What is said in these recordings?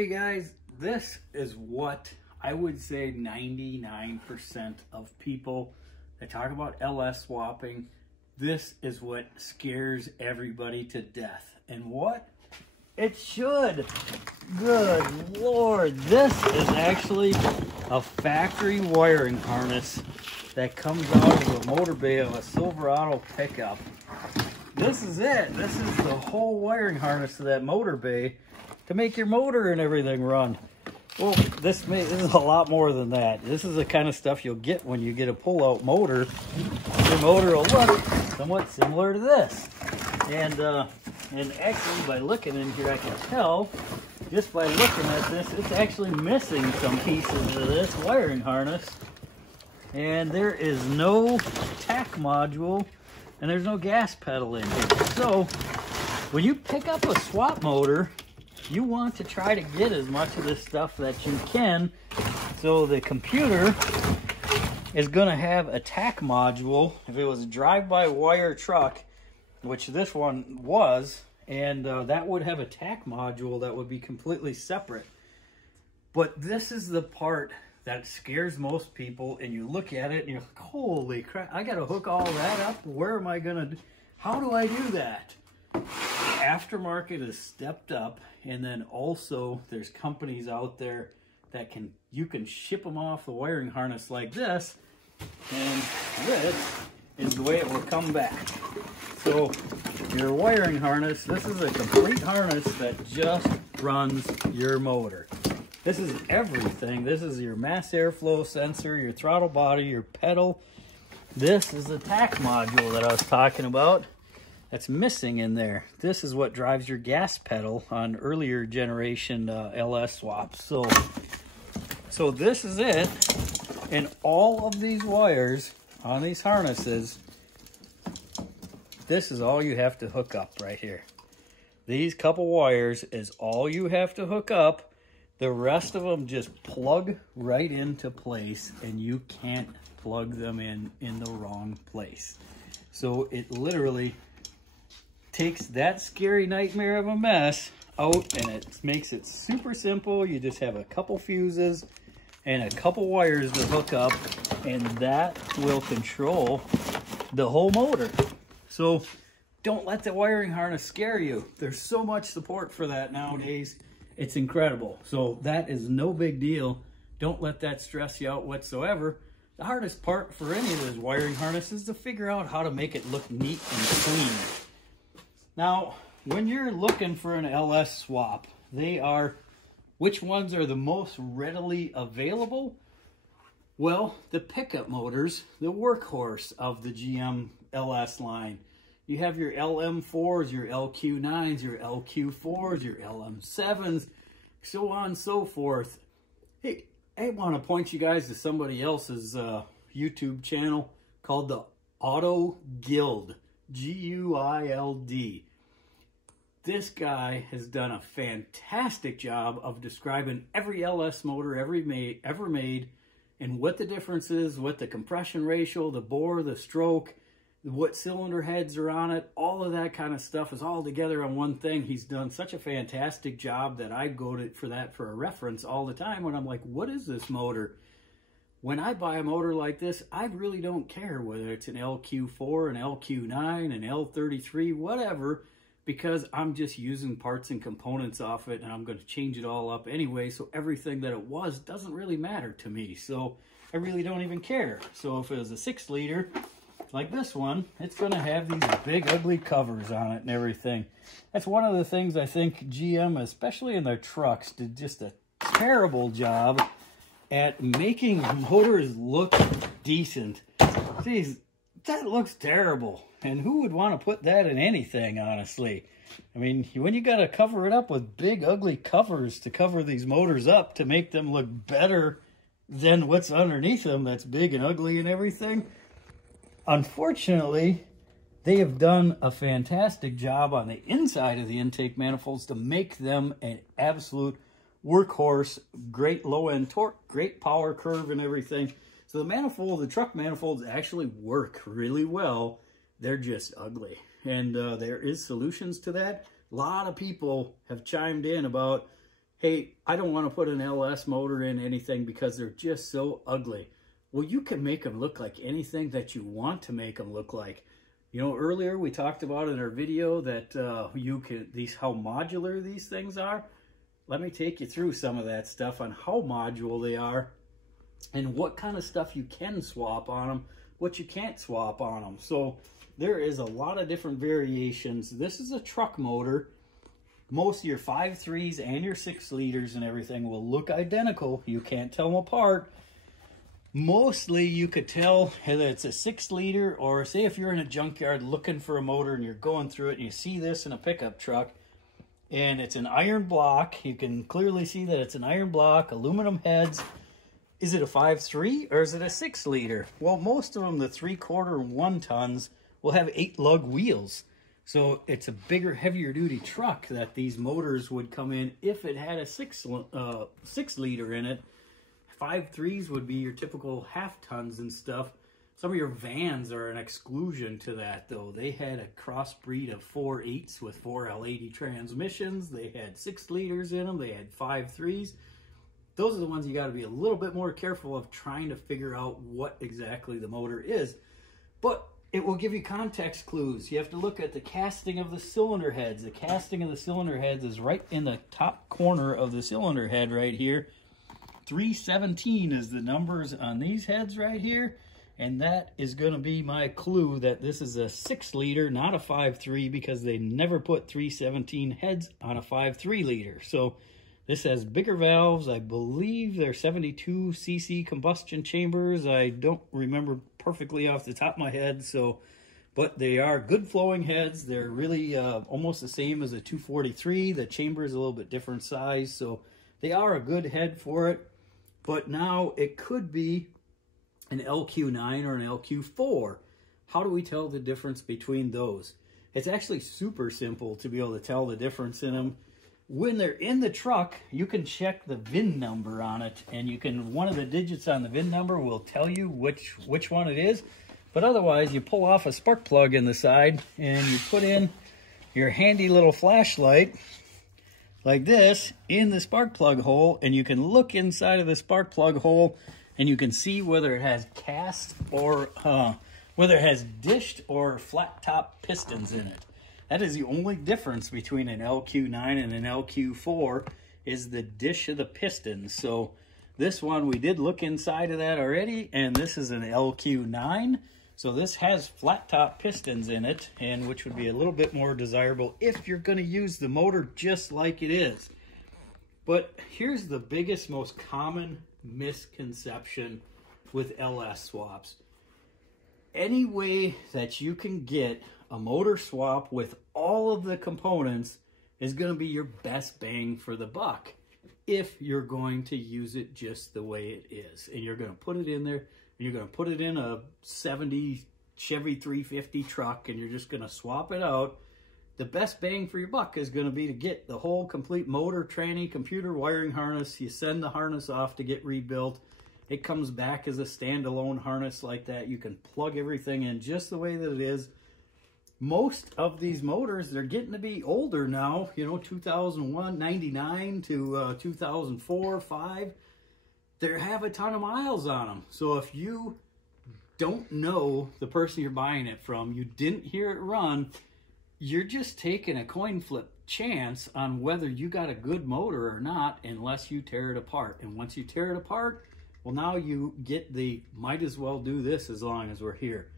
Hey guys, this is what I would say 99% of people that talk about LS swapping, this is what scares everybody to death. And what? It should. Good Lord, this is actually a factory wiring harness that comes out of the motor bay of a Silverado pickup. This is it. This is the whole wiring harness to that motor bay to make your motor and everything run. Well, this is a lot more than that. This is the kind of stuff you'll get when you get a pull-out motor. Your motor will look somewhat similar to this. And actually, by looking in here, I can tell, just by looking at this, it's actually missing some pieces of this wiring harness. And there is no tack module, and there's no gas pedal in here. So, when you pick up a swap motor, you want to try to get as much of this stuff that you can. So the computer is going to have a tack module. If it was a drive-by-wire truck, which this one was, and that would have a tack module that would be completely separate. But this is the part that scares most people, and you look at it and you're like, holy crap, I got to hook all that up? Where am I going to, how do I do that? Aftermarket has stepped up, and then also there's companies out there that you can ship them off the wiring harness like this, and this is the way it will come back. So your wiring harness, this is a complete harness that just runs your motor. This is everything. This is your mass airflow sensor, your throttle body, your pedal. This is the tack module that I was talking about. That's missing in there. This is what drives your gas pedal on earlier generation LS swaps. So this is it. And all of these wires on these harnesses, this is all you have to hook up right here. These couple wires is all you have to hook up. The rest of them just plug right into place, and you can't plug them in the wrong place. So it literally takes that scary nightmare of a mess out, and it makes it super simple. You just have a couple fuses and a couple wires to hook up, and that will control the whole motor. So don't let the wiring harness scare you. There's so much support for that nowadays. It's incredible. So that is no big deal. Don't let that stress you out whatsoever. The hardest part for any of those wiring harnesses is to figure out how to make it look neat and clean. Now, when you're looking for an LS swap, which ones are the most readily available? Well, the pickup motors, the workhorse of the GM LS line. You have your LM4s, your LQ9s, your LQ4s, your LM7s, so on and so forth. Hey, I want to point you guys to somebody else's YouTube channel called the Auto Guild, G-U-I-L-D. This guy has done a fantastic job of describing every LS motor ever made, and what the difference is, what the compression ratio, the bore, the stroke, what cylinder heads are on it, all of that kind of stuff is all together on one thing. He's done such a fantastic job that I go to for a reference all the time when I'm like, what is this motor? When I buy a motor like this, I really don't care whether it's an LQ4, an LQ9, an L33, whatever, because I'm just using parts and components off it, and I'm going to change it all up anyway, so everything that it was doesn't really matter to me, so I really don't even care. So if it was a 6-liter, like this one, it's going to have these big ugly covers on it and everything. That's one of the things I think GM, especially in their trucks, did just a terrible job at making motors look decent. Jeez, that looks terrible. And who would want to put that in anything, honestly? I mean, when you got to cover it up with big ugly covers to cover these motors up to make them look better than what's underneath them that's big and ugly and everything, unfortunately, they have done a fantastic job on the inside of the intake manifolds to make them an absolute workhorse, great low-end torque, great power curve and everything. So the manifold, the truck manifolds actually work really well. They're just ugly. And there is solutions to that. A lot of people have chimed in about, hey, I don't want to put an LS motor in anything because they're just so ugly. Well, you can make them look like anything that you want to make them look like. You know, earlier we talked about in our video that how modular these things are. Let me take you through some of that stuff on how modular they are and what kind of stuff you can swap on them, what you can't swap on them. So there is a lot of different variations. This is a truck motor. Most of your 5.3s and your 6 liters and everything will look identical. You can't tell them apart. Mostly you could tell whether it's a 6 liter, or say if you're in a junkyard looking for a motor and you're going through it and you see this in a pickup truck and it's an iron block. You can clearly see that it's an iron block, aluminum heads. Is it a 5.3 or is it a 6 liter? Well, most of them, the 3/4 and 1 tons, will have 8 lug wheels. So it's a bigger, heavier duty truck that these motors would come in if it had a 6 liter in it. 5.3s would be your typical half tons and stuff. Some of your vans are an exclusion to that, though. They had a crossbreed of 4.8s with 4 L80 transmissions. They had 6 liters in them. They had 5.3s. Those are the ones you got to be a little bit more careful of trying to figure out what exactly the motor is. But it will give you context clues. You have to look at the casting of the cylinder heads. The casting of the cylinder heads is right in the top corner of the cylinder head right here. 317 is the numbers on these heads right here, and that is going to be my clue that this is a 6 liter, not a 5.3, because they never put 317 heads on a 5.3 liter. So this has bigger valves. I believe they're 72 cc combustion chambers. I don't remember perfectly off the top of my head, but they are good flowing heads. They're really almost the same as a 243. The chamber is a little bit different size, so they are a good head for it. But now it could be an LQ9 or an LQ4. How do we tell the difference between those? It's actually super simple to be able to tell the difference in them. When they're in the truck, you can check the VIN number on it, and one of the digits on the VIN number will tell you which one it is. But otherwise, you pull off a spark plug in the side and you put in your handy little flashlight like this in the spark plug hole, and you can look inside of the spark plug hole and you can see whether it has cast or whether it has dished or flat top pistons in it. That is the only difference between an LQ9 and an LQ4 is the dish of the pistons. So this one, we did look inside of that already, and this is an LQ9. So this has flat top pistons in it, and which would be a little bit more desirable if you're going to use the motor just like it is. But here's the biggest, most common misconception with LS swaps. Any way that you can get a motor swap with all of the components is going to be your best bang for the buck if you're going to use it just the way it is. And you're going to put it in there, and you're going to put it in a 70 Chevy 350 truck, and you're just going to swap it out. The best bang for your buck is going to be to get the whole complete motor, tranny, computer, wiring harness. You send the harness off to get rebuilt. It comes back as a standalone harness like that. You can plug everything in just the way that it is. Most of these motors, they're getting to be older now, you know, 2001, 99 to 2004, 5. They have a ton of miles on them. So if you don't know the person you're buying it from, you didn't hear it run, you're just taking a coin flip chance on whether you got a good motor or not, unless you tear it apart. And once you tear it apart, well, now you get the might as well do this as long as we're here.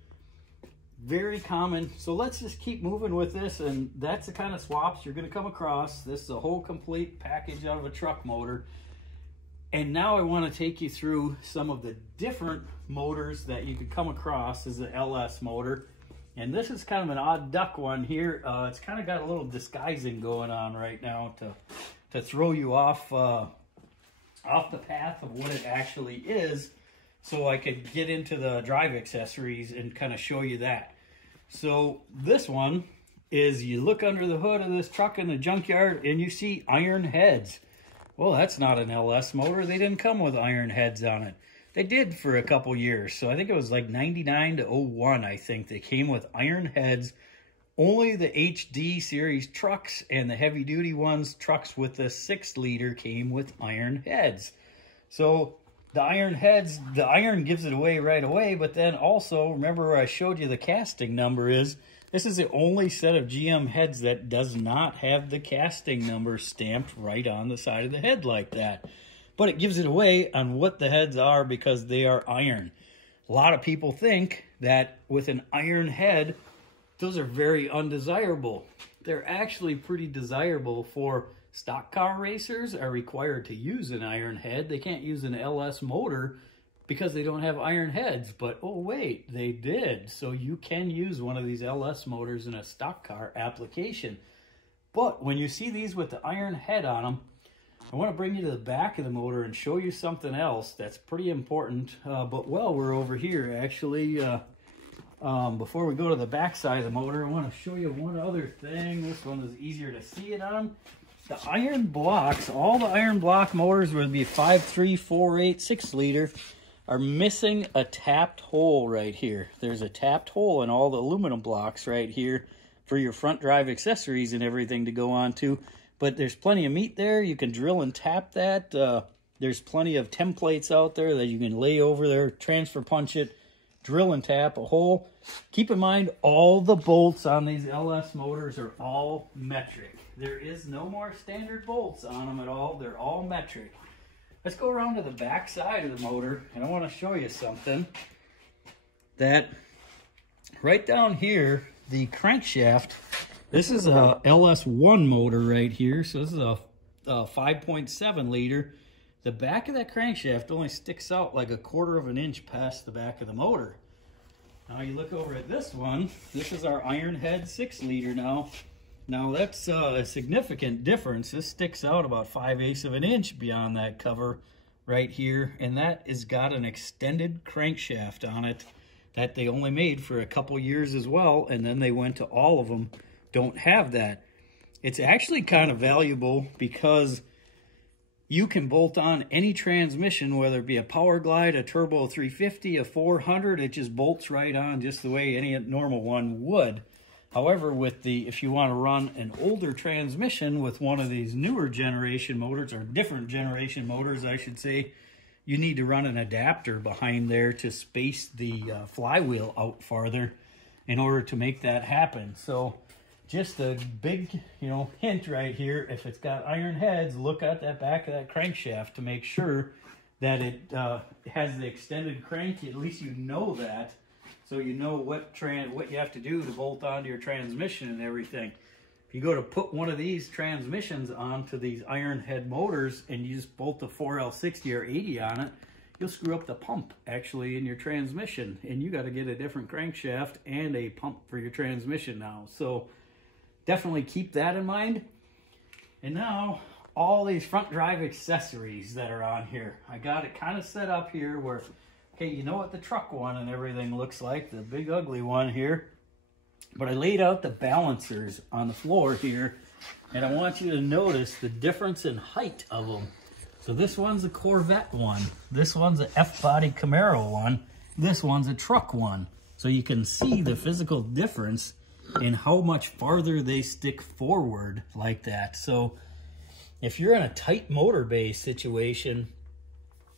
Very common. So let's just keep moving with this, and that's the kind of swaps you're going to come across. This is a whole complete package out of a truck motor. And now I want to take you through some of the different motors that you could come across as an LS motor. And this is kind of an odd duck one here. It's kind of got a little disguising going on right now to throw you off the path of what it actually is, so I could get into the drive accessories and kind of show you that. So this one is, you look under the hood of this truck in the junkyard and you see iron heads. Well, that's not an LS motor. They didn't come with iron heads on it. They did for a couple years. So I think it was like 99 to 01, I think. They came with iron heads only the HD series trucks and the heavy duty ones, trucks with the 6-liter, came with iron heads. So the iron heads, the iron gives it away right away, but then also, remember where I showed you the casting number is, this is the only set of GM heads that does not have the casting number stamped right on the side of the head like that. But it gives it away on what the heads are because they are iron. A lot of people think that with an iron head, those are very undesirable. They're actually pretty desirable. For stock car racers are required to use an iron head. They can't use an LS motor because they don't have iron heads. But oh wait, they did. So you can use one of these LS motors in a stock car application. But when you see these with the iron head on them, I want to bring you to the back of the motor and show you something else that's pretty important. But while we're over here, actually, before we go to the back side of the motor, I want to show you one other thing. This one is easier to see it on. The iron blocks, all the iron block motors, whether it be 5.3, 4.8, 6-liter, are missing a tapped hole right here. There's a tapped hole in all the aluminum blocks right here for your front drive accessories and everything to go on to. But there's plenty of meat there. You can drill and tap that. There's plenty of templates out there that you can lay over there, transfer punch it, drill and tap a hole. Keep in mind, all the bolts on these LS motors are all metric. There is no more standard bolts on them at all. They're all metric. Let's go around to the back side of the motor, and I want to show you something. That right down here, the crankshaft, this is a LS1 motor right here. So this is a 5.7 liter. The back of that crankshaft only sticks out like 1/4 of an inch past the back of the motor. Now you look over at this one. This is our iron head 6-liter now. Now that's a significant difference. This sticks out about 5/8 of an inch beyond that cover right here. And that has got an extended crankshaft on it that they only made for a couple years as well. And then they went to all of them. Don't have that. It's actually kind of valuable because you can bolt on any transmission, whether it be a Power Glide, a Turbo 350, a 400, it just bolts right on just the way any normal one would. However, with if you want to run an older transmission with one of these newer generation motors, or different generation motors, I should say, you need to run an adapter behind there to space the flywheel out farther in order to make that happen. So just a big, hint right here. If it's got iron heads, look at that back of that crankshaft to make sure that it has the extended crank. At least you know that, so you know what you have to do to bolt onto your transmission and everything. If you go to put one of these transmissions onto these iron head motors and you just bolt the 4L60 or 80 on it, you'll screw up the pump actually in your transmission, and you got to get a different crankshaft and a pump for your transmission now. So definitely keep that in mind. And now all these front drive accessories that are on here. I got it kind of set up here where, okay, you know what the truck one and everything looks like, the big ugly one here. But I laid out the balancers on the floor here, and I want you to notice the difference in height of them. So this one's a Corvette one. This one's an F-body Camaro one. This one's a truck one. So you can see the physical difference in how much farther they stick forward like that. So if you're in a tight motor bay situation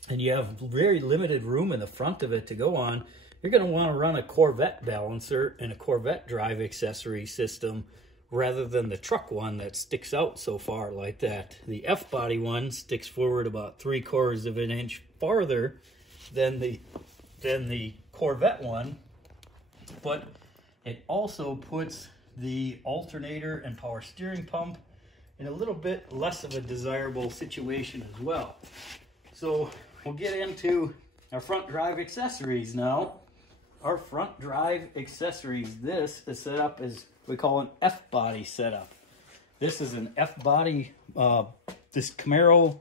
and you have very limited room in the front of it to go on, you're going to want to run a Corvette balancer and a Corvette drive accessory system rather than the truck one that sticks out so far like that. The F-body one sticks forward about 3/4 of an inch farther than the Corvette one, but it also puts the alternator and power steering pump in a little bit less of a desirable situation as well. So we'll get into our front drive accessories now. Our front drive accessories, this is set up as we call an F-body setup. This is an F-body, this Camaro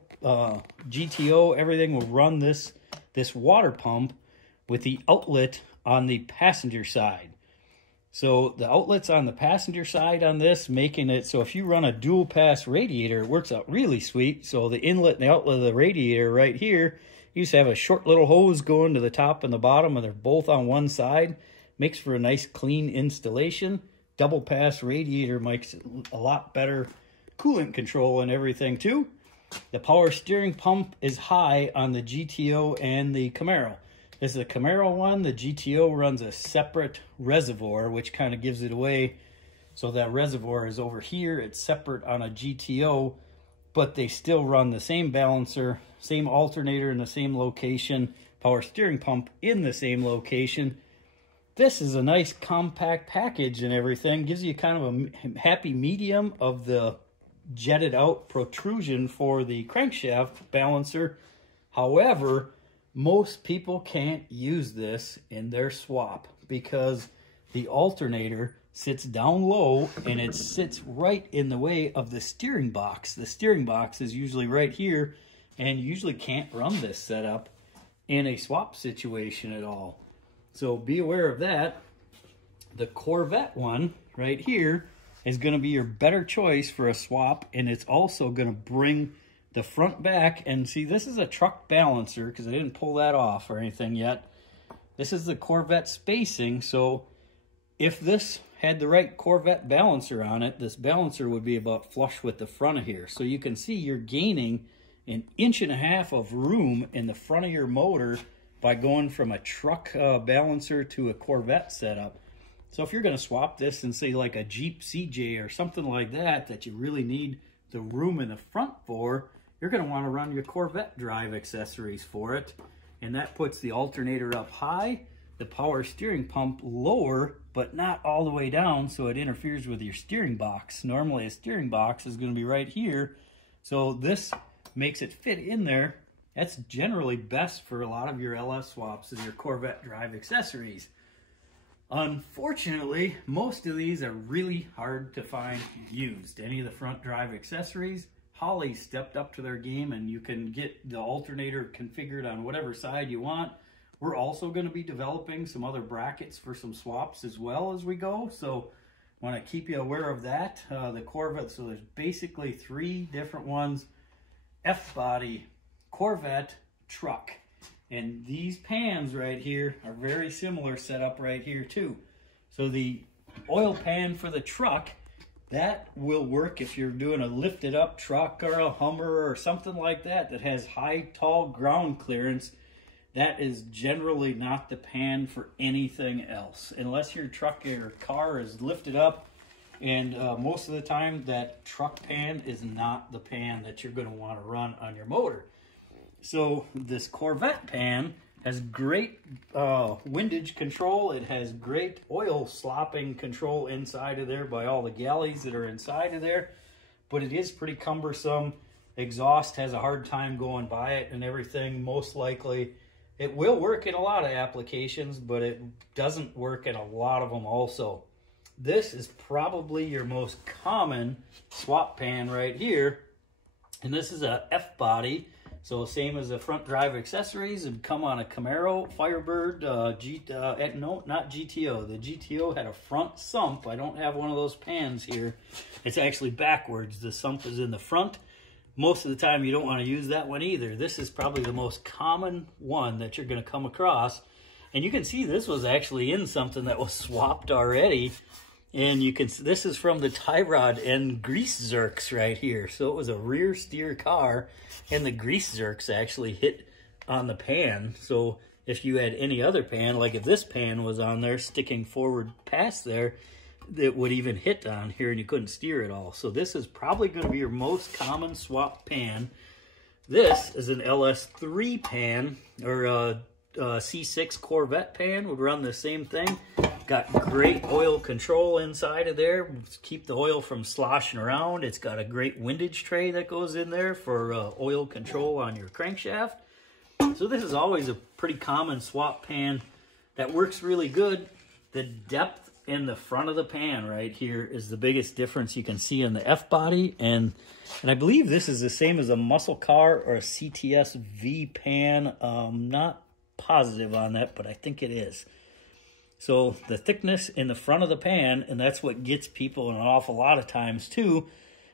GTO, everything will run this water pump with the outlet on the passenger side. So the outlet's on the passenger side on this, making it so if you run a dual pass radiator, it works out really sweet. So the inlet and the outlet of the radiator right here, you just have a short little hose going to the top and the bottom, and they're both on one side. Makes for a nice clean installation. double pass radiator makes a lot better coolant control and everything too. The power steering pump is high on the GTO and the Camaro. This is a Camaro one. The GTO runs a separate reservoir, which kind of gives it away. So that reservoir is over here. It's separate on a GTO, but they still run the same balancer, same alternator in the same location, power steering pump in the same location. This is a nice compact package and everything. Gives you kind of a happy medium of the jetted out protrusion for the crankshaft balancer. However, most people can't use this in their swap because the alternator sits down low and it sits right in the way of the steering box. The steering box is usually right here, and you usually can't run this setup in a swap situation at all. So be aware of that. The Corvette one right here is going to be your better choice for a swap, and it's also going to bring the front back. And see, this is a truck balancer because I didn't pull that off or anything yet. This is the Corvette spacing, so if this had the right Corvette balancer on it, this balancer would be about flush with the front of here. So you can see you're gaining 1.5 inches of room in the front of your motor by going from a truck balancer to a Corvette setup. So if you're going to swap this and say like a Jeep CJ or something like that, that you really need the room in the front for, you're going to want to run your Corvette drive accessories for it. And that puts the alternator up high, the power steering pump lower, but not all the way down, so it interferes with your steering box. Normally a steering box is going to be right here, so this makes it fit in there. That's generally best for a lot of your LS swaps and your Corvette drive accessories. Unfortunately, most of these are really hard to find used. Any of the front drive accessories, Holley stepped up to their game, and you can get the alternator configured on whatever side you want. We're also going to be developing some other brackets for some swaps as well as we go, so want to keep you aware of that. The Corvette, so there's basically 3 different ones. F-body, Corvette, truck. And these pans right here are very similar setup right here too. So the oil pan for the truck, that will work if you're doing a lifted up truck or a Hummer or something like that that has high, tall ground clearance. That is generally not the pan for anything else, unless your truck or car is lifted up. And most of the time, that truck pan is not the pan that you're going to want to run on your motor. So this Corvette pan has great windage control. It has great oil slopping control inside of there by all the galleys that are inside of there. But it is pretty cumbersome. Exhaust has a hard time going by it and everything, most likely. It will work in a lot of applications, but it doesn't work in a lot of them also. This is probably your most common swap pan right here. And this is a F-body. So same as the front drive accessories, and come on a Camaro, Firebird, no, not GTO. The GTO had a front sump. I don't have one of those pans here. It's actually backwards. The sump is in the front. Most of the time you don't want to use that one either. This is probably the most common one that you're going to come across. And you can see this was actually in something that was swapped already. And you can, this is from the tie rod and grease zerks right here. So it was a rear steer car, and the grease zerks actually hit on the pan. So if you had any other pan, like if this pan was on there sticking forward past there, it would even hit on here and you couldn't steer at all. So this is probably going to be your most common swap pan. This is an LS3 pan, or a C6 Corvette pan would run the same thing. Got great oil control inside of there. Keep the oil from sloshing around. It's got a great windage tray that goes in there for oil control on your crankshaft. So this is always a pretty common swap pan that works really good. The depth in the front of the pan right here is the biggest difference you can see in the F-body. And I believe this is the same as a muscle car or a CTS V pan. Not positive on that, but I think it is. So the thickness in the front of the pan, and that's what gets people an awful lot of times too,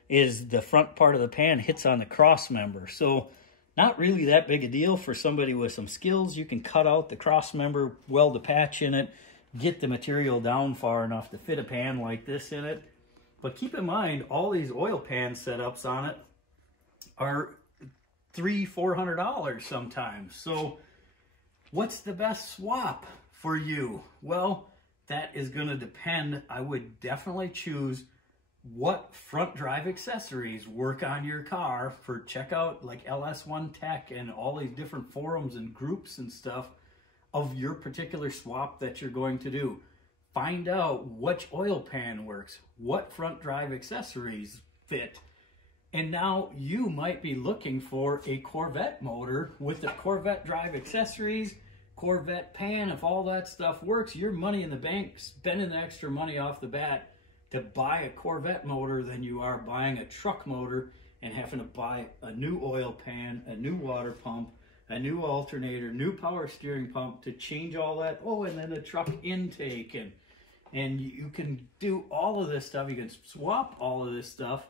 is the front part of the pan hits on the cross member. So not really that big a deal for somebody with some skills. You can cut out the cross member, weld a patch in it, get the material down far enough to fit a pan like this in it. But keep in mind, all these oil pan setups on it are $300-400 sometimes. So what's the best swap for you? Well, that is going to depend. I would definitely choose what front drive accessories work on your car. Check out like LS1 Tech and all these different forums and groups and stuff of your particular swap that you're going to do. Find out which oil pan works, what front drive accessories fit. And now you might be looking for a Corvette motor with the Corvette drive accessories, Corvette pan. If all that stuff works, you're money in the bank, spending the extra money off the bat to buy a Corvette motor than you are buying a truck motor and having to buy a new oil pan, a new water pump, a new alternator, new power steering pump to change all that. Oh, and then the truck intake. And you can do all of this stuff. You can swap all of this stuff,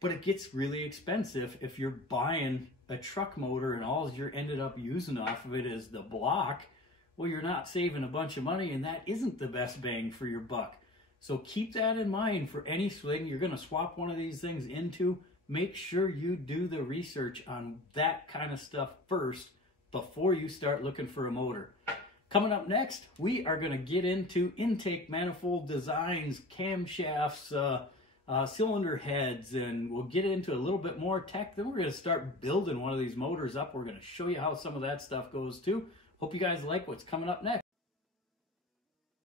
but it gets really expensive if you're buying a truck motor and all you're ended up using off of it is the block. Well, you're not saving a bunch of money, and that isn't the best bang for your buck. So keep that in mind for any swing you're going to swap one of these things into. Make sure you do the research on that kind of stuff first before you start looking for a motor. Coming up next, we are going to get into intake manifold designs, camshafts, cylinder heads, and we'll get into a little bit more tech. Then we're going to start building one of these motors up. We're going to show you how some of that stuff goes too. Hope you guys like what's coming up next.